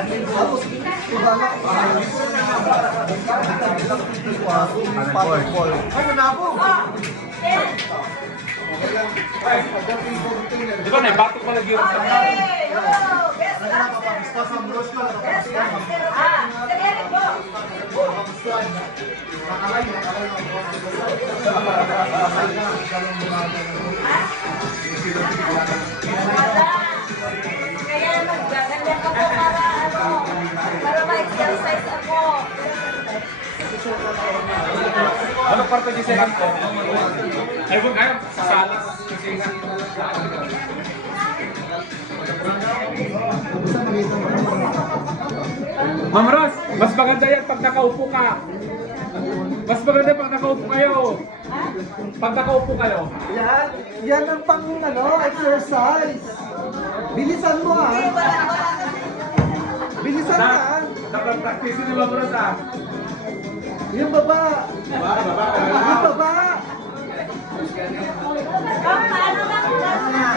Tapos, iba na. Paddle. Ano na po? Di ba, naibatok pa lagi yung Kaya magaganda ka po para ma-exercise ako. ano parte di second ko? Ay, huwag kayo, sasalas. Ma'am Ros, mas maganda yan pag nakaupo ka. Mas maganda pag nakaupo kayo. Pag nakaupo kayo. Yan ang pang exercise. Bilisan mo ah. Bilisan Na, ka. nakapractice ni Ma'am Ros ah. Yung baba. Yung baba.